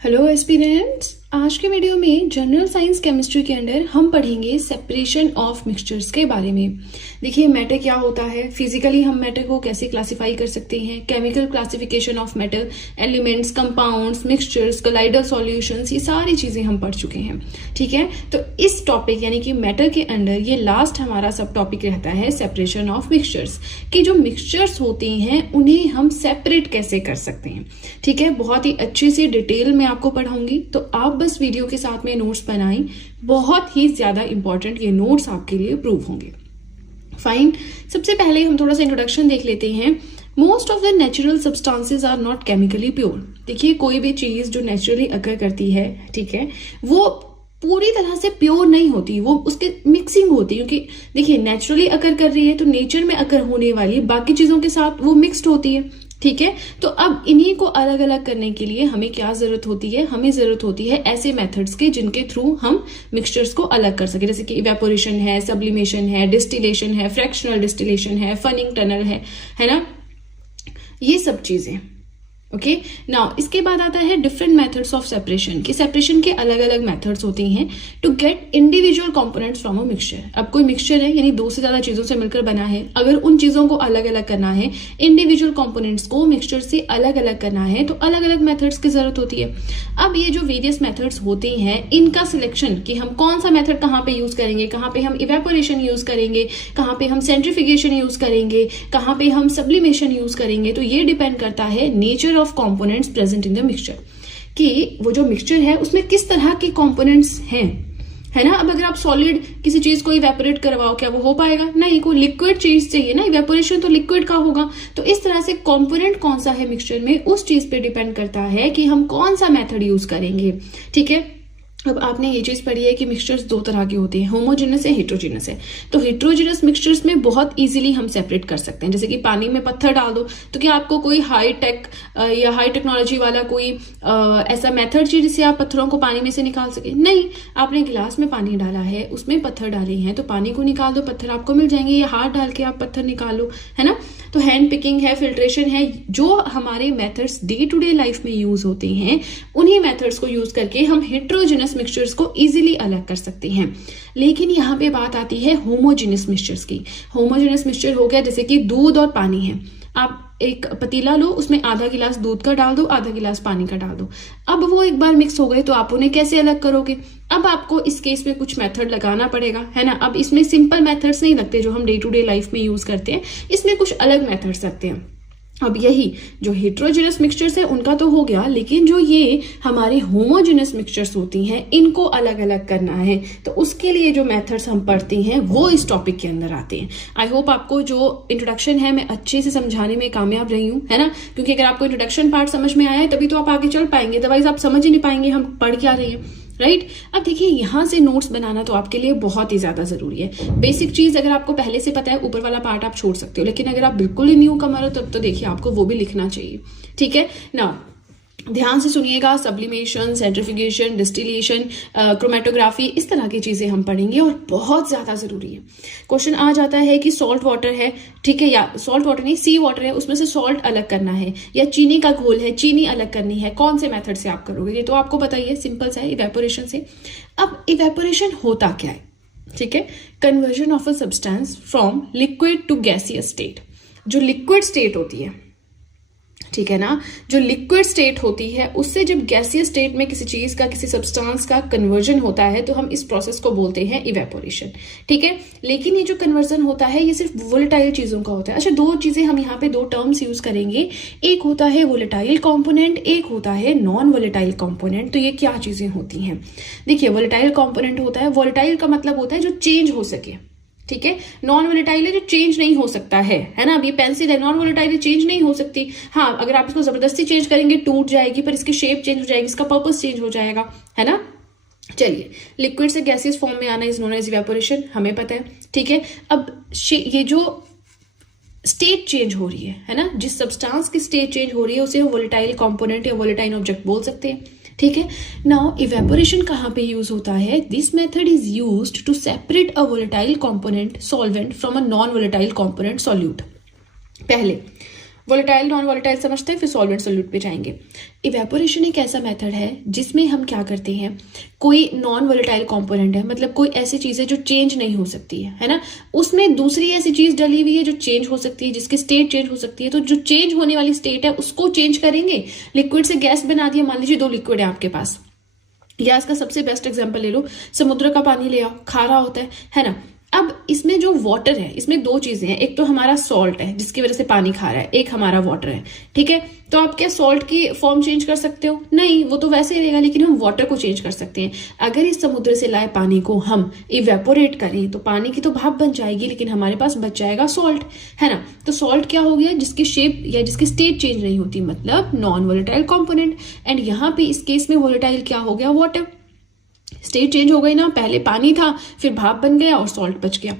Hello aspirants, आज के video में जनरल साइंस केमिस्ट्री के अंदर हम पढ़ेंगे सेपरेशन ऑफ मिक्सचर्स के बारे में। देखिए मैटर क्या होता है, फिजिकली हम मैटर को कैसे क्लासिफाई कर सकते हैं, chemical classification of matter, elements, compounds, mixtures, colloidal solutions, ये सारी चीजें हम पढ़ चुके हैं। ठीक है, तो इस टॉपिक यानी कि मैटर के अंदर ये लास्ट हमारा सब टॉपिक रहता है सेपरेशन ऑफ मिक्सचर्स, कि जो मिक्सचर्स होते हैं उन्हें हम सेपरेट कैसे कर सकते हैं। ठीक है, बहुत ही अच्छे से डिटेल में आपको पढ़ाऊंगी, तो आप बस वीडियो के साथ में नोट्स बनाएं। बहुत ही ज्यादा इंपॉर्टेंट ये नोट्स आपके लिए प्रूव होंगे। फाइन, सबसे पहले हम थोड़ा सा इंट्रोडक्शन देख लेते हैं। Most of the natural substances are not chemically pure. देखिए कोई भी चीज जो नेचुरली अकर करती है, ठीक है, वो पूरी तरह से प्योर नहीं होती, वो उसके मिक्सिंग होती है। क्योंकि देखिए नेचुरली अकर कर रही है तो नेचर में अकर होने वाली बाकी चीजों के साथ वो मिक्स्ड होती है। ठीक है, तो अब इन्हीं को अलग अलग करने के लिए हमें क्या जरूरत होती है, हमें जरूरत होती है ऐसे मेथड्स के जिनके थ्रू हम मिक्सचर्स को अलग कर सके, जैसे कि इवेपोरेशन है, सब्लिमेशन है, डिस्टिलेशन है, फ्रैक्शनल डिस्टिलेशन है, फनिंग टनल है ना, ये सब चीजें। ओके, नाउ इसके बाद आता है डिफरेंट मेथड्स ऑफ सेपरेशन, कि सेपरेशन के अलग अलग मेथड्स होती हैं to get individual components from a mixture. अब कोई मिक्सचर है यानी दो से ज्यादा चीजों से मिलकर बना है, अगर उन चीजों को अलग अलग करना है, इंडिविजुअल कंपोनेंट्स को मिक्सचर से अलग अलग करना है, तो अलग अलग मेथड्स की जरूरत होती है। अब ये जो वेरियस मेथड्स होते हैं इनका सिलेक्शन, कि हम कौन सा मेथड कहाँ पे यूज करेंगे, कहाँ पे हम इवेपोरेशन यूज करेंगे, कहाँ पे हम सेंट्रीफिकेशन यूज करेंगे, कहाँ पे हम सब्लिमेशन यूज करेंगे, तो ये डिपेंड करता है nature of components present in the mixture, कि वो जो मिक्सचर है उसमें किस तरह के कंपोनेंट्स हैं, है ना। अब अगर आप सॉलिड किसी चीज को इवेपोरेट करवाओ, क्या वो हो पाएगा? नहीं, कोई लिक्विड चीज चाहिए ना, इवेपोरेशन तो लिक्विड का होगा। तो इस तरह से कंपोनेंट कौन सा है मिक्सचर में, उस चीज पे डिपेंड करता है कि हम कौन सा मेथड यूज करेंगे। ठीक है, अब आपने ये चीज पढ़ी है कि मिक्सचर्स दो तरह के होते हैं, होमोजेनस है, हेट्रोजेनस है। तो हेट्रोजेनस मिक्सचर्स में बहुत इजीली हम सेपरेट कर सकते हैं। जैसे कि पानी में पत्थर डाल दो, तो क्या आपको कोई हाई टेक या हाई टेक्नोलॉजी वाला कोई ऐसा मेथड चाहिए जिससे आप पत्थरों को पानी में से निकाल सके? नहीं, आपने गिलास में पानी डाला है, उसमें पत्थर डाले हैं, तो पानी को निकाल दो, पत्थर आपको मिल जाएंगे, या हाथ डाल के आप पत्थर निकालो, है ना। तो हैंड पिकिंग है, फिल्ट्रेशन है, जो हमारे methods day to day life में यूज होते हैं, उन्हीं मेथड्स को यूज करके हम हेट्रोजेनस मिक्सचर्स को इजीली अलग कर सकते हैं। लेकिन यहाँ पे बात आती है होमोजेनस मिक्सचर्स की। होमोजेनस मिक्सचर हो गया जैसे कि दूध और पानी है, आप एक पतीला लो, उसमें आधा गिलास दूध का डाल दो, आधा गिलास पानी का डाल दो। अब वो एक बार मिक्स हो गए तो आप उन्हें कैसे अलग करोगे? अब आपको इस केस में कुछ मेथड लगाना पड़ेगा, है ना। अब इसमें सिंपल मेथड्स नहीं लगते जो हम डे टू डे लाइफ में यूज करते हैं, इसमें कुछ अलग मेथड्स लगते हैं। अब यही जो हेट्रोजेनस मिक्सचर्स है उनका तो हो गया, लेकिन जो ये हमारे होमोजेनस मिक्सचर्स होती हैं इनको अलग अलग करना है, तो उसके लिए जो मेथड्स हम पढ़ते हैं वो इस टॉपिक के अंदर आते हैं। आई होप आपको जो इंट्रोडक्शन है मैं अच्छे से समझाने में कामयाब रही हूँ, है ना। क्योंकि अगर आपको इंट्रोडक्शन पार्ट समझ में आया है तभी तो आप आगे चल पाएंगे, अदरवाइज आप समझ ही नहीं पाएंगे हम पढ़ क्या रहे हैं, राइट। अब देखिए यहाँ से नोट्स बनाना तो आपके लिए बहुत ही ज्यादा जरूरी है। बेसिक चीज अगर आपको पहले से पता है, ऊपर वाला पार्ट आप छोड़ सकते हो, लेकिन अगर आप बिल्कुल ही न्यू कमर हो तब तो देखिए आपको वो भी लिखना चाहिए। ठीक है ना, ध्यान से सुनिएगा। सब्लिमेशन, सेंट्रीफ्यूगेशन, डिस्टिलेशन, क्रोमेटोग्राफी, इस तरह की चीजें हम पढ़ेंगे और बहुत ज्यादा जरूरी है। क्वेश्चन आ जाता है कि सॉल्ट वाटर है, ठीक है, या सॉल्ट वाटर नहीं, सी वाटर है, उसमें से सॉल्ट अलग करना है, या चीनी का घोल है, चीनी अलग करनी है, कौन से मेथड से आप करोगे? ये तो आपको पता ही है, सिंपल सा है, इवेपोरेशन से। अब इवेपोरेशन होता क्या है? ठीक है, conversion of a substance from liquid to gaseous state. जो लिक्विड स्टेट होती है, ठीक है ना, जो लिक्विड स्टेट होती है उससे जब गैसियस स्टेट में किसी चीज का, किसी सब्सटेंस का कन्वर्जन होता है तो हम इस प्रोसेस को बोलते हैं इवेपोरेशन। ठीक है, लेकिन ये जो कन्वर्जन होता है ये सिर्फ वोलेटाइल चीजों का होता है। अच्छा, दो चीजें हम यहाँ पे, दो टर्म्स यूज करेंगे, एक होता है वोलेटाइल कॉम्पोनेंट, एक होता है नॉन वोलेटाइल कॉम्पोनेंट। तो ये क्या चीजें होती हैं? देखिए, वोलेटाइल कॉम्पोनेंट होता है, वोलेटाइल का मतलब होता है जो चेंज हो सके, ठीक है। नॉन वोलेटाइल है जो चेंज नहीं हो सकता है ना। अब ये पेंसिल है, नॉन वोलेटाइल चेंज नहीं हो सकती। हाँ, अगर आप इसको जबरदस्ती चेंज करेंगे टूट जाएगी, पर इसकी शेप चेंज हो जाएगी, इसका पर्पस चेंज हो जाएगा, है ना। चलिए, लिक्विड से गैसियस फॉर्म में आना इज नोन एज इवेपोरेशन, हमें पता है, ठीक है। अब ये जो स्टेट चेंज हो रही है ना, जिस सब्सटेंस की स्टेट चेंज हो रही है उसे हम वोलेटाइल कंपोनेंट या वोलेटाइल ऑब्जेक्ट बोल सकते हैं। ठीक है, नाउ इवेपोरेशन कहाँ पे यूज होता है? This method is used to separate a volatile component solvent from a non volatile component solute. पहले वोलेटाइल नॉन वोलेटाइल समझते हैं, फिर सॉल्वेंट सोल्यूट पे जाएंगे। इवेपोरेशन एक ऐसा मेथड है जिसमें हम क्या करते हैं, कोई नॉन वोलेटाइल कंपोनेंट है, मतलब कोई ऐसी चीज है जो चेंज नहीं हो सकती है ना, उसमें दूसरी ऐसी चीज डली हुई है जो चेंज हो सकती है, जिसकी स्टेट चेंज हो सकती है। तो जो चेंज होने वाली स्टेट है उसको चेंज करेंगे, लिक्विड से गैस बना दिया। मान लीजिए 2 लिक्विड है आपके पास, या इसका सबसे बेस्ट एग्जांपल ले लो, समुद्र का पानी ले आओ, खारा होता है ना। अब इसमें जो वाटर है, इसमें 2 चीजें हैं, एक तो हमारा सॉल्ट है जिसकी वजह से पानी खारा है, एक हमारा वाटर है, ठीक है। तो आप क्या सॉल्ट की फॉर्म चेंज कर सकते हो? नहीं, वो तो वैसे ही रहेगा, लेकिन हम वाटर को चेंज कर सकते हैं। अगर इस समुद्र से लाए पानी को हम इवेपोरेट करें तो पानी की तो भाप बन जाएगी, लेकिन हमारे पास बच जाएगा सॉल्ट, है ना। तो सॉल्ट क्या हो गया, जिसकी शेप या जिसकी स्टेट चेंज नहीं होती, मतलब नॉन वोलेटाइल कॉम्पोनेंट। एंड यहाँ पे इस केस में वोलेटाइल क्या हो गया, वाटर। स्टेट चेंज हो गई ना, पहले पानी था, फिर भाप बन गया और सॉल्ट बच गया।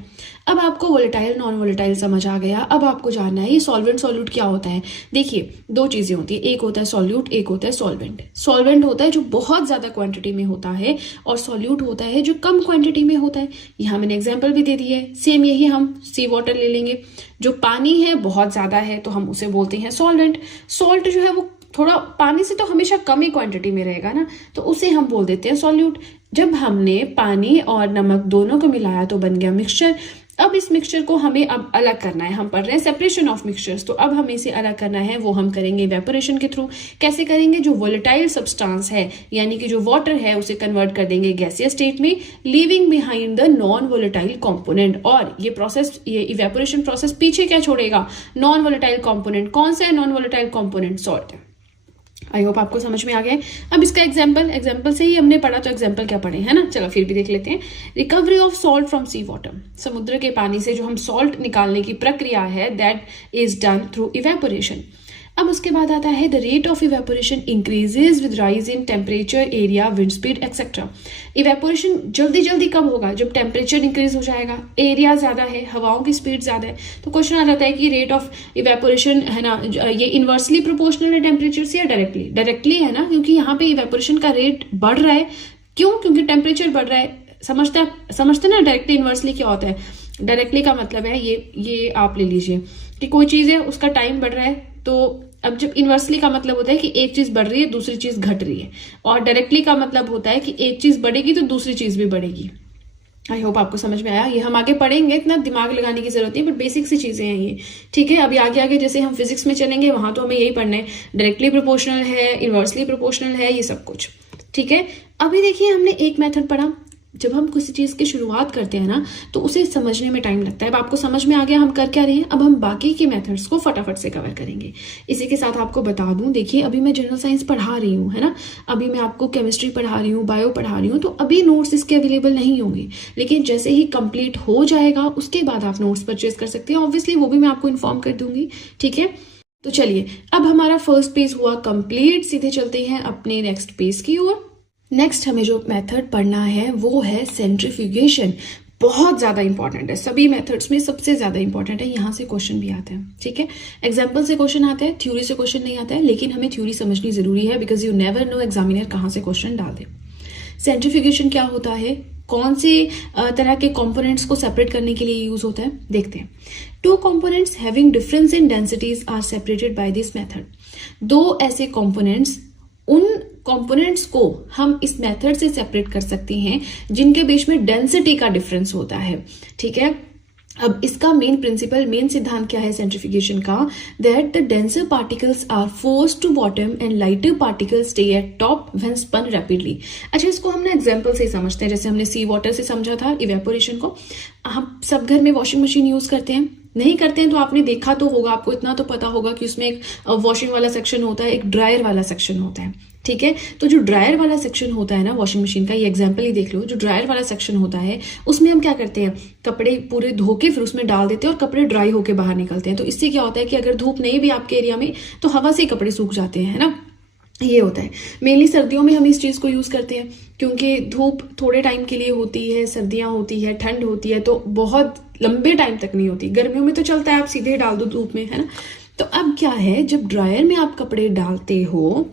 अब आपको वोलेटाइल नॉन वोलेटाइल समझ आ गया। अब आपको जानना है ये सॉल्वेंट सॉल्यूट क्या होता है। देखिए 2 चीजें होती है, एक होता है सॉल्यूट, एक होता है सॉल्वेंट। सॉल्वेंट होता है जो बहुत ज्यादा क्वांटिटी में होता है, और सॉल्यूट होता है जो कम क्वांटिटी में होता है। यहाँ मैंने एग्जाम्पल भी दे दी है, सेम यही हम सी वाटर ले लेंगे। जो पानी है बहुत ज्यादा है तो हम उसे बोलते हैं सॉल्वेंट। सॉल्ट जो है वो थोड़ा पानी से तो हमेशा कम ही क्वांटिटी में रहेगा ना, तो उसे हम बोल देते हैं सॉल्यूट। जब हमने पानी और नमक दोनों को मिलाया तो बन गया मिक्सचर। अब इस मिक्सचर को हमें अब अलग करना है, हम पढ़ रहे हैं सेपरेशन ऑफ मिक्सचर्स, तो अब हमें इसे अलग करना है, वो हम करेंगे इवेपोरेशन के थ्रू। कैसे करेंगे, जो वोलेटाइल सब्सटेंस है यानी कि जो वाटर है उसे कन्वर्ट कर देंगे गैसियस स्टेट में, leaving behind the non volatile component. और ये प्रोसेस, ये इवेपोरेशन प्रोसेस पीछे क्या छोड़ेगा, नॉन वोलेटाइल कंपोनेंट। कौन सा है नॉन वोलेटाइल कंपोनेंट, सॉल्ट है। आई होप आपको समझ में आ गया। अब इसका एग्जाम्पल से ही हमने पढ़ा, तो एग्जाम्पल क्या पढ़े, है ना। चलो फिर भी देख लेते हैं। Recovery of salt from sea water, समुद्र के पानी से जो हम सॉल्ट निकालने की प्रक्रिया है, that is done through evaporation. अब उसके बाद आता है the rate of evaporation increases with rise in temperature, area, wind speed etcetera. Evaporation जल्दी जल्दी कब होगा, जब टेम्परेचर इंक्रीज हो जाएगा, एरिया ज्यादा है, हवाओं की स्पीड ज्यादा है। तो क्वेश्चन आ जाता है कि रेट ऑफ इवेपोरेशन है ना, ये इनवर्सली प्रोपोर्शनल है टेम्परेचर से या डायरेक्टली? डायरेक्टली है ना, क्योंकि यहाँ पे इवेपोरेशन का रेट बढ़ रहा है। क्यों? क्योंकि टेम्परेचर बढ़ रहा है। समझते ना डायरेक्टली इनवर्सली क्या होता है। डायरेक्टली का मतलब है ये आप ले लीजिए कि कोई चीज है उसका टाइम बढ़ रहा है, तो अब जब इनवर्सली का मतलब होता है कि एक चीज बढ़ रही है दूसरी चीज घट रही है, और डायरेक्टली का मतलब होता है कि एक चीज बढ़ेगी तो दूसरी चीज भी बढ़ेगी। आई होप आपको समझ में आया। ये हम आगे पढ़ेंगे, इतना दिमाग लगाने की जरूरत नहीं, बट बेसिक सी चीजें हैं ये, ठीक है। अभी आगे आगे जैसे हम फिजिक्स में चलेंगे वहां तो हमें यही पढ़ना है, डायरेक्टली प्रोपोर्शनल है, इनवर्सली प्रोपोर्शनल है, ये सब कुछ, ठीक है। अभी देखिए हमने एक मेथड पढ़ा, जब हम किसी चीज की शुरुआत करते हैं ना तो उसे समझने में टाइम लगता है। अब आपको समझ में आ गया हम कर क्या रहे हैं। अब हम बाकी के मेथड्स को फटाफट से कवर करेंगे। इसी के साथ आपको बता दूं, देखिए अभी मैं जनरल साइंस पढ़ा रही हूँ, है ना, अभी मैं आपको केमिस्ट्री पढ़ा रही हूँ, बायो पढ़ा रही हूँ, तो अभी नोट्स इसके अवेलेबल नहीं होंगे, लेकिन जैसे ही कंप्लीट हो जाएगा उसके बाद आप नोट्स परचेज कर सकते हैं। ऑब्वियसली वो भी मैं आपको इन्फॉर्म कर दूंगी, ठीक है। तो चलिए, अब हमारा फर्स्ट पेज हुआ कंप्लीट, सीधे चलते हैं अपने नेक्स्ट पेज की ओर। नेक्स्ट हमें जो मेथड पढ़ना है वो है सेंट्रीफ्यूगेशन। बहुत ज्यादा इंपॉर्टेंट है, सभी मेथड्स में सबसे ज्यादा इंपॉर्टेंट है। यहाँ से क्वेश्चन भी आते हैं, ठीक है। एग्जाम्पल से क्वेश्चन आते हैं, थ्योरी से क्वेश्चन नहीं आता है, लेकिन हमें थ्योरी समझनी जरूरी है, because you never know examiner कहाँ से क्वेश्चन डाल दे। सेंट्रीफ्यूगेशन क्या होता है, कौन से तरह के कंपोनेंट्स को सेपरेट करने के लिए यूज होता है, देखते हैं। 2 components having difference in densities are separated by this method. 2 ऐसे कंपोनेंट्स, उन कंपोनेंट्स को हम इस मेथड से सेपरेट कर सकते हैं जिनके बीच में डेंसिटी का डिफरेंस होता है, ठीक है। अब इसका मेन सिद्धांत क्या है सेंट्रीफ्यूगेशन का, that the denser particles are forced to bottom and lighter particles stay at top when spun rapidly. अच्छा, इसको हमने एग्जांपल से समझते हैं, जैसे हमने सी वाटर से समझा था इवेपोरेशन को। हम सब घर में वॉशिंग मशीन यूज करते हैं, नहीं करते हैं तो आपने देखा तो होगा, आपको इतना तो पता होगा कि उसमें एक वॉशिंग वाला सेक्शन होता है, एक ड्रायर वाला सेक्शन होता है, ठीक है। तो जो ड्रायर वाला सेक्शन होता है ना वॉशिंग मशीन का, ये एग्जांपल ही देख लो, जो ड्रायर वाला सेक्शन होता है उसमें हम क्या करते हैं, कपड़े पूरे धो के फिर उसमें डाल देते हैं और कपड़े ड्राई होके बाहर निकलते हैं। तो इससे क्या होता है कि अगर धूप नहीं भी आपके एरिया में तो हवा से ही कपड़े सूख जाते हैं, है ना। ये होता है मेनली सर्दियों में हम इस चीज को यूज करते हैं, क्योंकि धूप थोड़े टाइम के लिए होती है, सर्दियां होती है, ठंड होती है, तो बहुत लंबे टाइम तक नहीं होती। गर्मियों में तो चलता है, आप सीधे डाल दो धूप में, है ना। तो अब क्या है, जब ड्रायर में आप कपड़े डालते हो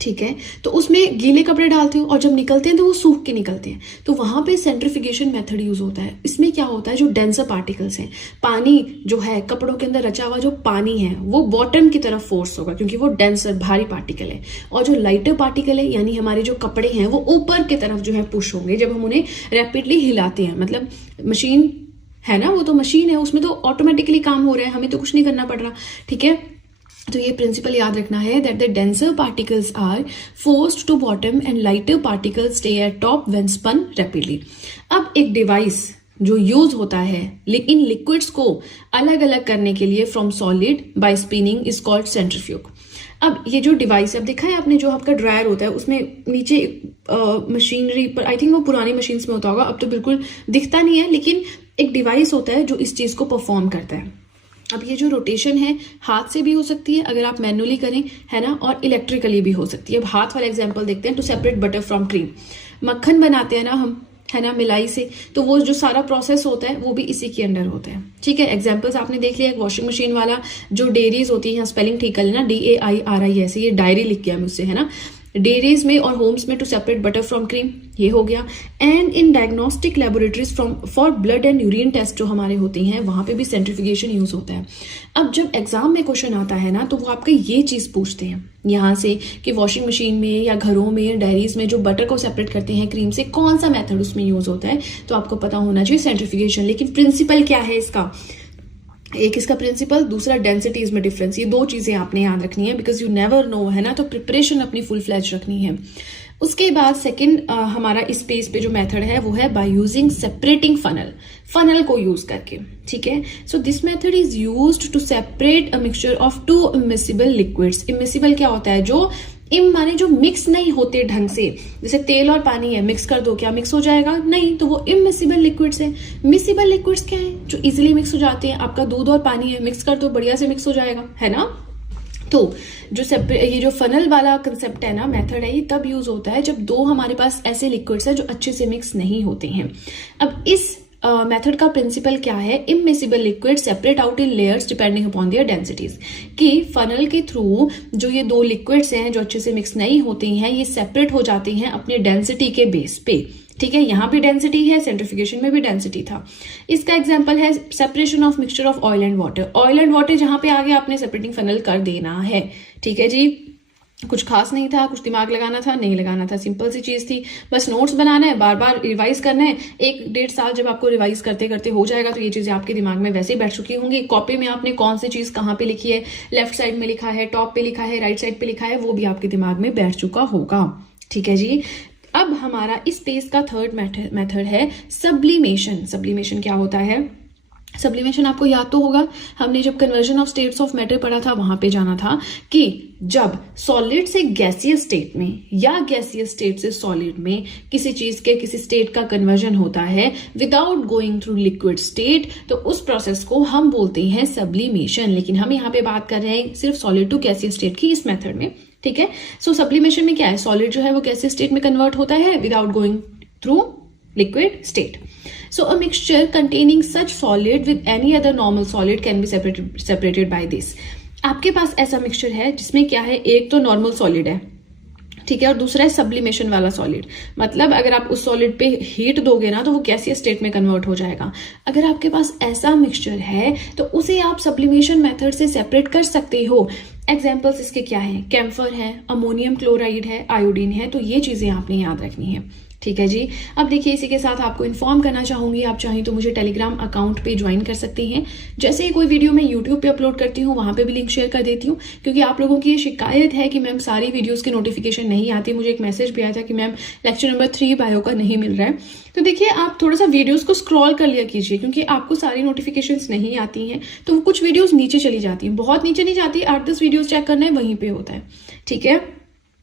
ठीक है, तो उसमें गीले कपड़े डालते हो और जब निकलते हैं तो वो सूख के निकलते हैं, तो वहां पे सेंट्रीफिकेशन मेथड यूज होता है। इसमें क्या होता है, जो डेंसर पार्टिकल्स हैं, पानी जो है कपड़ों के अंदर रचा हुआ जो पानी है वो बॉटम की तरफ फोर्स होगा क्योंकि वो डेंसर भारी पार्टिकल है, और जो लाइटर पार्टिकल है यानी हमारे जो कपड़े हैं वो ऊपर की तरफ जो है पुश होंगे जब हम उन्हें रैपिडली हिलाते हैं। मतलब मशीन है ना, वो तो मशीन है, उसमें तो ऑटोमेटिकली काम हो रहा है, हमें तो कुछ नहीं करना पड़ रहा। ठीक है, तो ये प्रिंसिपल याद रखना है that the denser particles are forced to bottom and lighter particles stay at top when spun rapidly. अब एक डिवाइस जो यूज होता है इन लिक्विड्स को अलग अलग करने के लिए from solid bye spinning is called centrifuge. अब ये जो डिवाइस अब देखा है आपने, जो आपका ड्रायर होता है उसमें नीचे मशीनरी पर, आई थिंक वो पुरानी मशीन में होता होगा, अब तो बिल्कुल दिखता नहीं है, लेकिन एक डिवाइस होता है जो इस चीज को परफॉर्म करता है। अब ये जो रोटेशन है हाथ से भी हो सकती है अगर आप मैनुअली करें, है ना, और इलेक्ट्रिकली भी हो सकती है। अब हाथ वाला एग्जांपल देखते हैं, to separate butter from cream, मक्खन बनाते हैं ना हम, है ना, मिलाई से, तो वो जो सारा प्रोसेस होता है वो भी इसी के अंडर होता है। ठीक है, एग्जांपल्स आपने देख लिया, एक वॉशिंग मशीन वाला, जो डेयरीज होती है, यहाँ स्पेलिंग ठीक कर लेना, DAIRI, ऐसे ये डायरी लिख गया मुझसे, है ना, डेयरीज में और होम्स में to separate butter from cream, ये हो गया। And in diagnostic laboratories for blood and urine test जो हमारे होते हैं वहां पे भी सेंट्रीफिकेशन यूज होता है। अब जब एग्जाम में क्वेश्चन आता है ना, तो वो आपके ये चीज पूछते हैं यहाँ से कि वॉशिंग मशीन में या घरों में या डायरीज में जो बटर को सेपरेट करते हैं क्रीम से, कौन सा मेथड उसमें यूज होता है, तो आपको पता होना चाहिए सेंट्रीफिकेशन। लेकिन प्रिंसिपल क्या है इसका, एक इसका प्रिंसिपल, दूसरा डेंसिटीज में डिफरेंस, ये दो चीजें आपने याद रखनी है, बिकॉज यू नेवर नो, है ना, तो प्रिपरेशन अपनी फुल फ्लैज रखनी है। उसके बाद सेकंड हमारा इस पेज पे जो मेथड है वो है by using separating funnel, funnel को यूज करके। ठीक है, so this method is used to separate a mixture of two immiscible liquids. Immiscible क्या होता है, जो माने जो मिक्स नहीं होते ढंग से, जैसे तेल और पानी है, मिक्स कर दो, क्या मिक्स हो जाएगा, नहीं, तो वो इमिसिबल लिक्विड्स है। मिसिबल लिक्विड्स क्या है, जो इजिली मिक्स हो जाते हैं, आपका दूध और पानी है, मिक्स कर दो, बढ़िया से मिक्स हो जाएगा, है ना। तो जो ये जो फनल वाला कंसेप्ट है ना, मेथड है, ये तब यूज होता है जब दो हमारे पास ऐसे लिक्विड्स है जो अच्छे से मिक्स नहीं होते हैं। अब इस मेथड का प्रिंसिपल क्या है, immiscible liquid separate out in layers depending upon their densities, कि फनल के थ्रू जो ये दो लिक्विड्स हैं जो अच्छे से मिक्स नहीं होते हैं, ये सेपरेट हो जाते हैं अपने डेंसिटी के बेस पे। ठीक है, यहाँ भी डेंसिटी है, सेंट्रीफिकेशन में भी डेंसिटी था। इसका एग्जांपल है separation of mixture of oil and water. Oil and water जहां पे आगे आपने सेपरेटिंग फनल कर देना है। ठीक है जी, कुछ खास नहीं था, कुछ दिमाग लगाना था, नहीं लगाना था, सिंपल सी चीज थी, बस नोट्स बनाना है, बार बार रिवाइज करना है। 1-1.5 साल जब आपको रिवाइज करते करते हो जाएगा तो ये चीजें आपके दिमाग में वैसे ही बैठ चुकी होंगी। कॉपी में आपने कौन सी चीज कहाँ पे लिखी है, लेफ्ट साइड में लिखा है, टॉप पे लिखा है, राइट साइड पे लिखा है, वो भी आपके दिमाग में बैठ चुका होगा। ठीक है जी, अब हमारा इस पेज का थर्ड मेथड है सब्लिमेशन। सब्लिमेशन क्या होता है, सब्लिमेशन आपको याद तो होगा, हमने जब conversion of states of matter पढ़ा था वहां पे जाना था कि जब सॉलिड से गैसियस स्टेट में या गैसियस स्टेट से सॉलिड में किसी चीज के किसी स्टेट का कन्वर्जन होता है without going through liquid state, तो उस प्रोसेस को हम बोलते हैं सब्लिमेशन। लेकिन हम यहाँ पे बात कर रहे हैं सिर्फ सॉलिड टू गैसियस स्टेट की इस मेथड में। ठीक है, सो सब्लिमेशन में क्या है, सॉलिड जो है वो गैसियस स्टेट में कन्वर्ट होता है without going through liquid state. So a mixture containing such solid with any other normal solid can be separated by this. आपके पास ऐसा मिक्सचर है जिसमें क्या है, एक तो नॉर्मल सॉलिड है, ठीक है, और दूसरा है सब्लिमेशन वाला सॉलिड। मतलब अगर आप उस सॉलिड पे हीट दोगे ना तो वो गैसियस स्टेट में कन्वर्ट हो जाएगा। अगर आपके पास ऐसा मिक्सचर है तो उसे आप सब्लिमेशन मेथड से सेपरेट कर सकते हो। एग्जाम्पल्स इसके क्या है, कैम्फर है, अमोनियम क्लोराइड है, आयोडीन है, तो ये चीजें आपने याद रखनी है। ठीक है जी, अब देखिए इसी के साथ आपको इन्फॉर्म करना चाहूंगी, आप चाहें तो मुझे टेलीग्राम अकाउंट पे ज्वाइन कर सकते हैं। जैसे ही कोई वीडियो मैं यूट्यूब पे अपलोड करती हूँ वहां पे भी लिंक शेयर कर देती हूँ, क्योंकि आप लोगों की ये शिकायत है कि मैम सारी वीडियोस की नोटिफिकेशन नहीं आती। मुझे एक मैसेज भी आया था कि मैम लेक्चर नंबर 3 बायो का नहीं मिल रहा है। तो देखिए आप थोड़ा सा वीडियोस को स्क्रॉल कर लिया कीजिए, क्योंकि आपको सारी नोटिफिकेशंस नहीं आती हैं, तो कुछ वीडियोस नीचे चली जाती हैं, बहुत नीचे नहीं जाती, 8-10 वीडियोस चेक करना है वहीं पे होता है। ठीक है,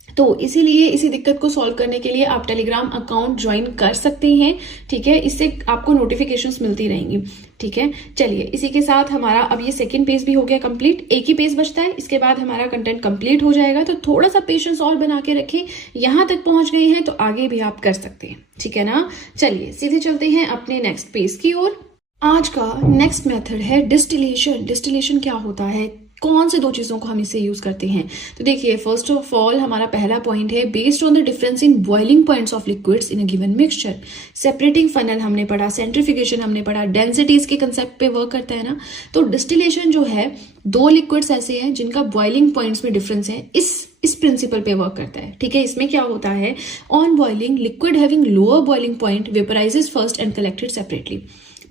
तो इसीलिए इसी दिक्कत को सॉल्व करने के लिए आप टेलीग्राम अकाउंट ज्वाइन कर सकते हैं। ठीक है, इससे आपको नोटिफिकेशंस मिलती रहेंगी। ठीक है, चलिए इसी के साथ हमारा अब ये सेकंड पेज भी हो गया कंप्लीट, एक ही पेज बचता है, इसके बाद हमारा कंटेंट कंप्लीट हो जाएगा। तो थोड़ा सा पेशेंस और बना के रखें, यहां तक पहुंच गए हैं तो आगे भी आप कर सकते हैं। ठीक है ना, चलिए सीधे चलते हैं अपने नेक्स्ट पेज की ओर। आज का नेक्स्ट मेथड है डिस्टिलेशन। डिस्टिलेशन क्या होता है, कौन से दो चीजों को हम इससे यूज करते हैं? तो देखिए, फर्स्ट ऑफ ऑल हमारा पहला पॉइंट है based on the difference in boiling points of liquids in a given mixture. Separating funnel हमने पढ़ा, सेंट्रीफ्यूगेशन हमने पढ़ा, डेंसिटीज के कंसेप्ट पे वर्क करता है ना। तो डिस्टिलेशन जो है, दो लिक्विड्स ऐसे हैं जिनका बॉइलिंग पॉइंट्स में डिफरेंस है, इस प्रिंसिपल पे वर्क करता है। ठीक है, इसमें क्या होता है, on boiling liquid having lower boiling point vaporises first and collected separately.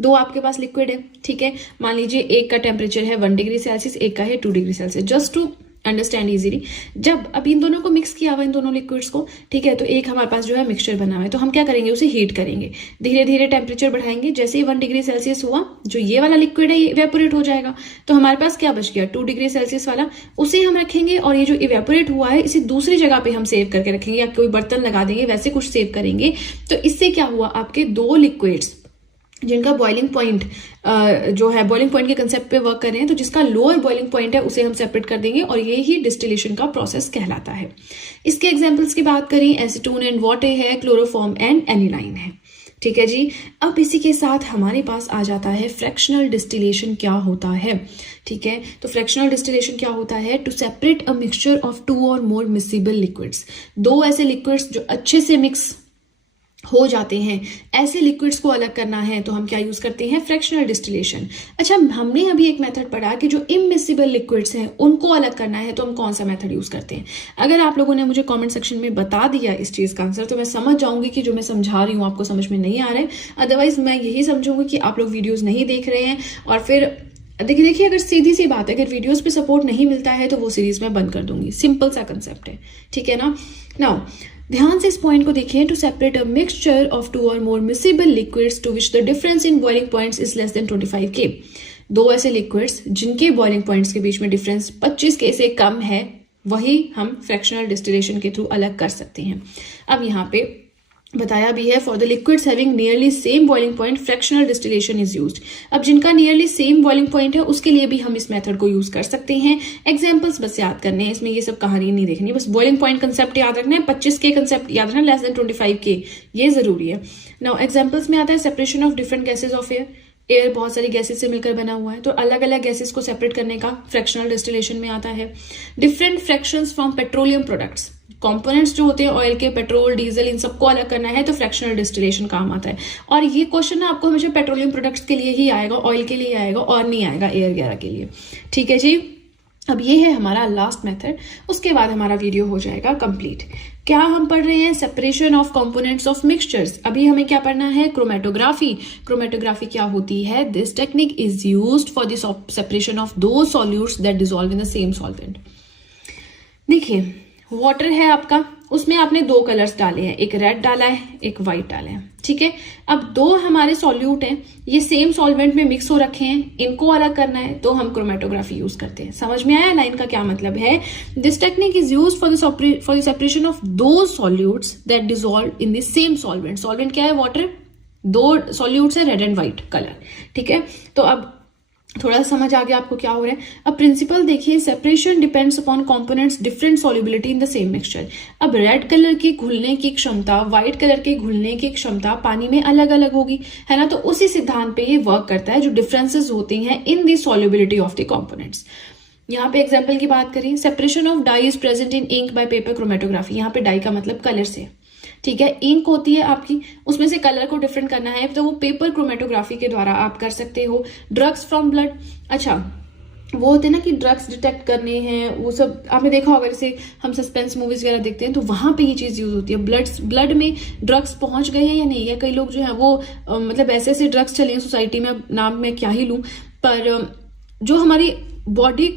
दो आपके पास लिक्विड है, ठीक है, मान लीजिए एक का टेम्परेचर है 1 डिग्री सेल्सियस, एक का है 2 degree Celsius, just to understand easily. जब अब इन दोनों को मिक्स किया हुआ, इन दोनों लिक्विड्स को, ठीक है, तो एक हमारे पास जो है मिक्सचर बना हुआ है, तो हम क्या करेंगे, उसे हीट करेंगे, धीरे धीरे टेम्परेचर बढ़ाएंगे। जैसे ही 1 डिग्री सेल्सियस हुआ, जो ये वाला लिक्विड है ये इवेपोरेट हो जाएगा, तो हमारे पास क्या बच गया, 2 डिग्री सेल्सियस वाला, उसे हम रखेंगे, और ये जो इवेपोरेट हुआ है इसे दूसरी जगह पे हम सेव करके रखेंगे, या कोई बर्तन लगा देंगे, वैसे कुछ सेव करेंगे। तो इससे क्या हुआ, आपके दो लिक्विड्स जिनका बॉइलिंग पॉइंट जो है, बॉइलिंग पॉइंट के कंसेप्ट पे वर्क कर रहे हैं, तो जिसका लोअर बॉइलिंग पॉइंट है उसे हम सेपरेट कर देंगे, और ये ही डिस्टिलेशन का प्रोसेस कहलाता है। इसके एग्जांपल्स की बात करें, एसीटोन एंड वाटर है, क्लोरोफॉर्म एंड एनिलाइन है। ठीक है जी। अब इसी के साथ हमारे पास आ जाता है फ्रैक्शनल डिस्टिलेशन क्या होता है। ठीक है, तो फ्रैक्शनल डिस्टिलेशन क्या होता है, to separate a mixture of 2 और मोर मिक्सिबल लिक्विड्स। दो ऐसे लिक्विड्स जो अच्छे से मिक्स हो जाते हैं, ऐसे लिक्विड्स को अलग करना है, तो हम क्या यूज करते हैं, फ्रैक्शनल डिस्टिलेशन। अच्छा, हमने अभी एक मेथड पढ़ा कि जो इमिसिबल लिक्विड्स हैं उनको अलग करना है, तो हम कौन सा मेथड यूज करते हैं। अगर आप लोगों ने मुझे कमेंट सेक्शन में बता दिया इस चीज का आंसर, तो मैं समझ जाऊंगी कि जो मैं समझा रही हूँ आपको समझ में नहीं आ रहा है। अदरवाइज मैं यही समझूंगी कि आप लोग वीडियोज नहीं देख रहे हैं, और फिर देखिए अगर सीधी सी बात है, अगर वीडियोस पे सपोर्ट नहीं मिलता है तो वो सीरीज में बंद कर दूंगी, सिंपल सा कंसेप्ट है। ठीक है ना। नाउ ध्यान से इस पॉइंट को देखिए, to separate a mixture of 2 और more miscible liquids to which the difference in boiling points is less than 25 K। दो ऐसे लिक्विड्स जिनके बॉइलिंग पॉइंट्स के बीच में डिफरेंस 25 K से कम है, वही हम फ्रैक्शनल डिस्टिलेशन के थ्रू अलग कर सकते हैं। अब यहाँ पे बताया भी है, for the liquids having nearly same boiling point fractional distillation is used. अब जिनका नियरली सेम बॉइलिंग पॉइंट है उसके लिए भी हम इस मेथड को यूज कर सकते हैं। एग्जांपल्स बस याद करने हैं, इसमें ये सब कहानी नहीं देखनी, बस बॉइलिंग पॉइंट कंसेप्ट याद रखना है, 25 K कंसेप्ट याद रखना, लेस देन 25 K, ये जरूरी है। नाउ एग्जांपल्स में आता है separation of different gases of air. Air बहुत सारी गैसेस से मिलकर बना हुआ है, तो अलग अलग गैसेस को सेपरेट करने का फ्रैक्शनल डिस्टिलेशन में आता है। Different fractions from petroleum products, components जो होते हैं ऑयल के, पेट्रोल, डीजल, इन सबको अलग करना है, तो फ्रैक्शनल डिस्टिलेशन काम आता है। और ये क्वेश्चन ना आपको हमेशा पेट्रोलियम प्रोडक्ट्स के लिए ही आएगा, ऑयल के लिए आएगा, और नहीं आएगा एयर वगैरह के लिए। ठीक है जी। अब ये है हमारा लास्ट मेथड, उसके बाद हमारा वीडियो हो जाएगा कंप्लीट। क्या हम पढ़ रहे हैं, separation of components of mixtures. अभी हमें क्या पढ़ना है, क्रोमेटोग्राफी। क्रोमेटोग्राफी क्या होती है, this technique is used for the separation of two solutes that dissolve in the same solvent. देखिए वाटर है आपका, उसमें आपने दो कलर्स डाले हैं, एक रेड डाला है, एक व्हाइट डाला है। ठीक है, अब दो हमारे सॉल्यूट हैं, ये सेम सॉल्वेंट में मिक्स हो रखे हैं, इनको अलग करना है, तो हम क्रोमेटोग्राफी यूज करते हैं। समझ में आया लाइन का क्या मतलब है। This technique is used for the separation of two solutes that dissolve in the same solvent. Solvent क्या है, वाटर, दो सॉल्यूट्स है रेड एंड व्हाइट कलर। ठीक है, तो अब थोड़ा समझ आ गया आपको क्या हो रहा है। अब प्रिंसिपल देखिए, separation depends upon components different solubility in the same mixture. अब रेड कलर की घुलने की क्षमता, व्हाइट कलर के घुलने की क्षमता पानी में अलग अलग होगी, है ना। तो उसी सिद्धांत पे ये वर्क करता है, जो डिफरेंसेस होते हैं in the solubility of the components. यहाँ पे एग्जाम्पल की बात करें, separation of dye is present in ink by paper chromatography. यहाँ पे डाई का मतलब कलर से, ठीक है, इंक होती है आपकी, उसमें से कलर को डिफरेंट करना है, तो वो पेपर क्रोमेटोग्राफी के द्वारा आप कर सकते हो। ड्रग्स फ्रॉम ब्लड, अच्छा वो होते हैं ना कि ड्रग्स डिटेक्ट करने हैं, वो सब आपने देखा होगा, जैसे हम सस्पेंस मूवीज वगैरह देखते हैं तो वहां पे ये चीज यूज होती है। ब्लड में ड्रग्स पहुंच गए हैं या नहीं, या कई लोग जो है वो मतलब ऐसे ऐसे ड्रग्स चले हैं सोसाइटी में, नाम मैं क्या ही लूं, पर जो हमारी बॉडी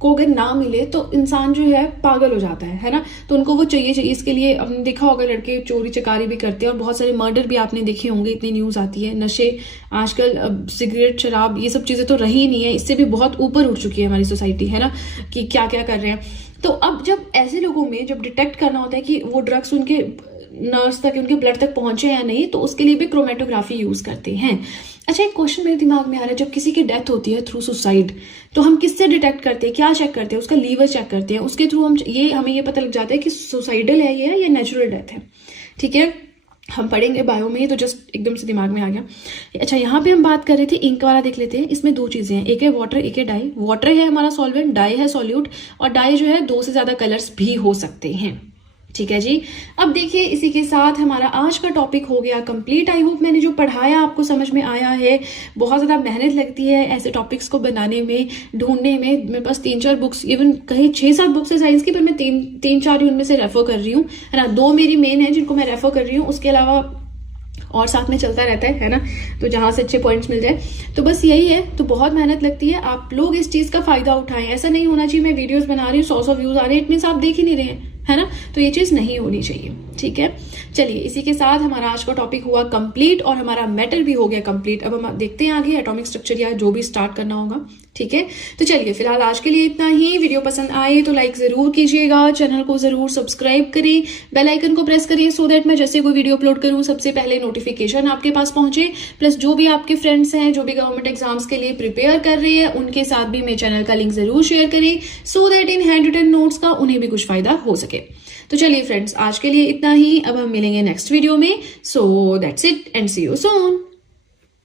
को अगर ना मिले तो इंसान जो है पागल हो जाता है ना। तो उनको वो चाहिए। इसके लिए आपने देखा होगा लड़के चोरी चकारी भी करते हैं, और बहुत सारे मर्डर भी आपने देखे होंगे, इतनी न्यूज आती है। नशे आजकल सिगरेट, शराब, ये सब चीजें तो रही नहीं है, इससे भी बहुत ऊपर उठ चुकी है हमारी सोसाइटी, है ना, कि क्या क्या कर रहे हैं। तो अब जब ऐसे लोगों में जब डिटेक्ट करना होता है कि वो ड्रग्स उनके नर्व्स तक, उनके ब्लड तक पहुंचे या नहीं, तो उसके लिए भी क्रोमेटोग्राफी यूज करते हैं। अच्छा, एक क्वेश्चन मेरे दिमाग में आ रहा है, जब किसी की डेथ होती है थ्रू सुसाइड, तो हम किससे डिटेक्ट करते हैं, क्या चेक करते हैं, उसका लीवर चेक करते हैं, उसके थ्रू हमें ये पता लग जाता है कि सुसाइडल है ये या नेचुरल डेथ है। ठीक है, हम पढ़ेंगे बायो में, तो जस्ट एकदम से दिमाग में आ गया। अच्छा, यहाँ पे हम बात कर रहे थे इंक वाला, देख लेते हैं। इसमें 2 चीजें हैं, एक है वाटर, एक है डाई। वाटर है हमारा सॉल्वेंट, डाई है सॉल्यूट, और डाई जो है 2 से ज्यादा कलर्स भी हो सकते हैं। ठीक है जी। अब देखिए, इसी के साथ हमारा आज का टॉपिक हो गया कंप्लीट। आई होप मैंने जो पढ़ाया आपको समझ में आया है। बहुत ज़्यादा मेहनत लगती है ऐसे टॉपिक्स को बनाने में, ढूंढने में। मेरे पास 3-4 बुक्स, इवन कहीं 6-7 बुक्स है साइंस की, पर मैं 3-4 ही उनमें से रेफर कर रही हूँ, है ना। 2 मेरी मेन है जिनको मैं रेफर कर रही हूँ, उसके अलावा और साथ में चलता रहता है ना, तो जहां से अच्छे पॉइंट्स मिल जाए। तो बस यही है, तो बहुत मेहनत लगती है। आप लोग इस चीज का फायदा उठाएं। ऐसा नहीं होना चाहिए मैं वीडियोस बना रही हूँ, 100 व्यूज आ रहे हैं, इट मीन्स आप देख ही नहीं रहे हैं, है ना। तो ये चीज नहीं होनी चाहिए। ठीक है, चलिए, इसी के साथ हमारा आज का टॉपिक हुआ कंप्लीट और हमारा मैटर भी हो गया कंप्लीट। अब हम देखते हैं आगे एटॉमिक स्ट्रक्चर या जो भी स्टार्ट करना होगा। ठीक है, तो चलिए फिलहाल आज के लिए इतना ही। वीडियो पसंद आए तो लाइक जरूर कीजिएगा, चैनल को जरूर सब्सक्राइब करें, बेल आइकन को प्रेस करिए, सो दैट मैं जैसे कोई वीडियो अपलोड करूं सबसे पहले नोटिफिकेशन आपके पास पहुंचे। प्लस जो भी आपके फ्रेंड्स हैं जो भी गवर्नमेंट एग्जाम्स के लिए प्रिपेयर कर रहे हैं, उनके साथ भी मेरे चैनल का लिंक जरूर शेयर करें, so that in handwritten notes का उन्हें भी कुछ फायदा हो सके। तो चलिए फ्रेंड्स, आज के लिए इतना ही। अब हम मिलेंगे नेक्स्ट वीडियो में। So that's it and see you soon.